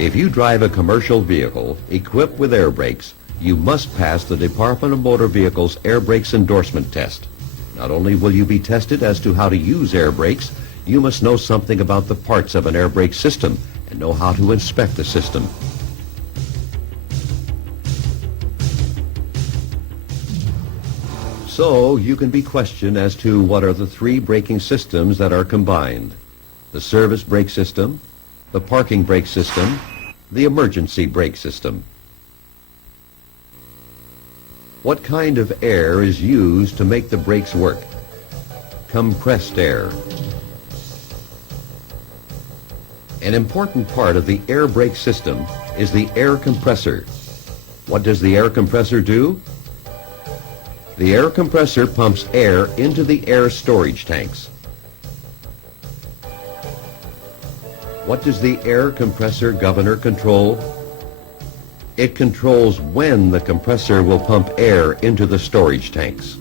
If you drive a commercial vehicle equipped with air brakes, you must pass the Department of Motor Vehicles air brakes endorsement test. Not only will you be tested as to how to use air brakes, you must know something about the parts of an air brake system and know how to inspect the system. So you can be questioned as to what are the three braking systems that are combined: the service brake system, the parking brake system, the emergency brake system. What kind of air is used to make the brakes work? Compressed air. An important part of the air brake system is the air compressor. What does the air compressor do? The air compressor pumps air into the air storage tanks. What does the air compressor governor control? It controls when the compressor will pump air into the storage tanks.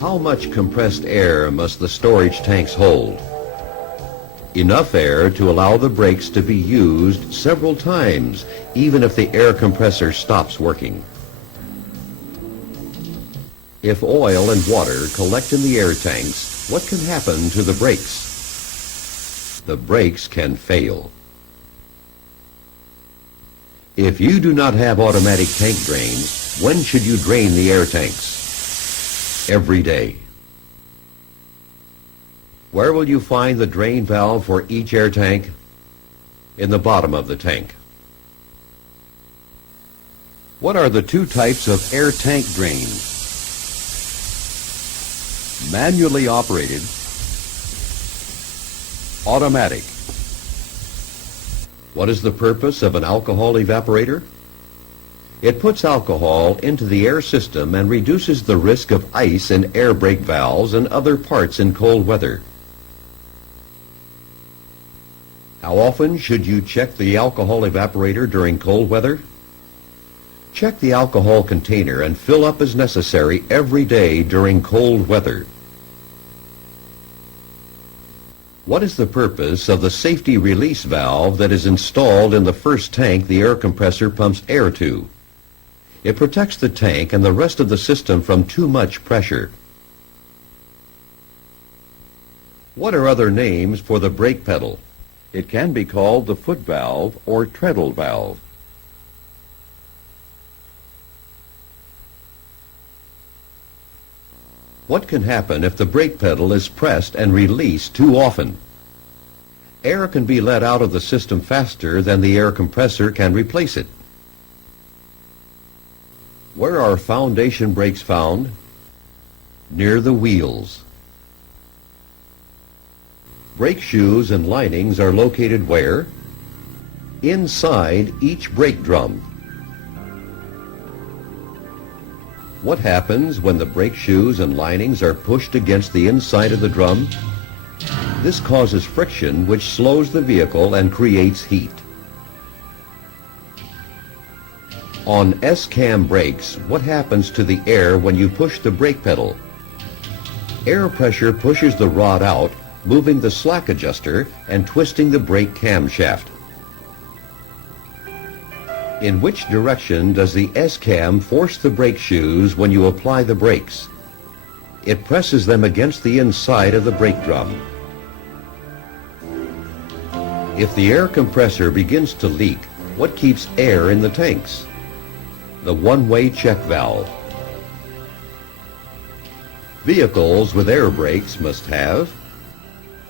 How much compressed air must the storage tanks hold? Enough air to allow the brakes to be used several times, even if the air compressor stops working. If oil and water collect in the air tanks, what can happen to the brakes? The brakes can fail. If you do not have automatic tank drains, when should you drain the air tanks? Every day. Where will you find the drain valve for each air tank? In the bottom of the tank. What are the two types of air tank drains? Manually operated, automatic. What is the purpose of an alcohol evaporator? It puts alcohol into the air system and reduces the risk of ice in air brake valves and other parts in cold weather. How often should you check the alcohol evaporator during cold weather? Check the alcohol container and fill up as necessary every day during cold weather. What is the purpose of the safety release valve that is installed in the first tank the air compressor pumps air to? It protects the tank and the rest of the system from too much pressure. What are other names for the brake pedal? It can be called the foot valve or treadle valve. What can happen if the brake pedal is pressed and released too often? Air can be let out of the system faster than the air compressor can replace it. Where are foundation brakes found? Near the wheels. Brake shoes and linings are located where? Inside each brake drum. What happens when the brake shoes and linings are pushed against the inside of the drum? This causes friction which slows the vehicle and creates heat. On S-cam brakes, what happens to the air when you push the brake pedal? Air pressure pushes the rod out, moving the slack adjuster and twisting the brake camshaft. In which direction does the S-cam force the brake shoes when you apply the brakes? It presses them against the inside of the brake drum. If the air compressor begins to leak, what keeps air in the tanks? The one-way check valve. Vehicles with air brakes must have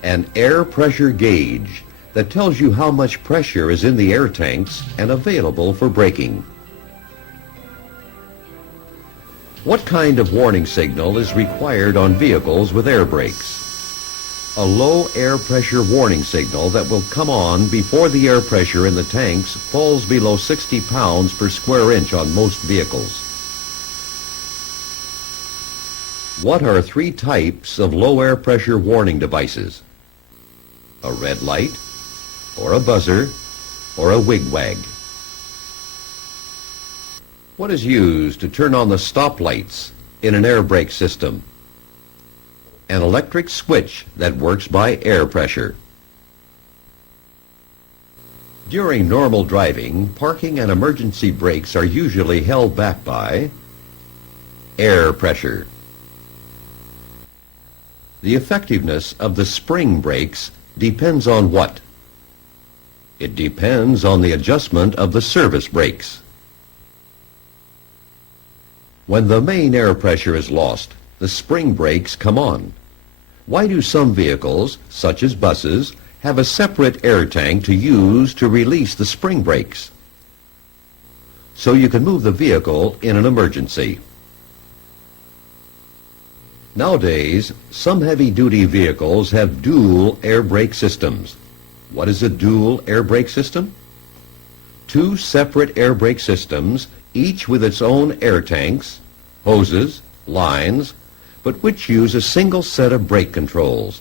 an air pressure gauge that tells you how much pressure is in the air tanks and available for braking. What kind of warning signal is required on vehicles with air brakes? A low air pressure warning signal that will come on before the air pressure in the tanks falls below 60 pounds per square inch on most vehicles. What are three types of low air pressure warning devices? A red light, or a buzzer, or a wigwag. What is used to turn on the stop lights in an air brake system? An electric switch that works by air pressure. During normal driving, parking and emergency brakes are usually held back by air pressure. The effectiveness of the spring brakes depends on what? It depends on the adjustment of the service brakes. When the main air pressure is lost, the spring brakes come on. Why do some vehicles, such as buses, have a separate air tank to use to release the spring brakes? So you can move the vehicle in an emergency. Nowadays, some heavy-duty vehicles have dual air brake systems. What is a dual air brake system? Two separate air brake systems, each with its own air tanks, hoses, lines, but which use a single set of brake controls.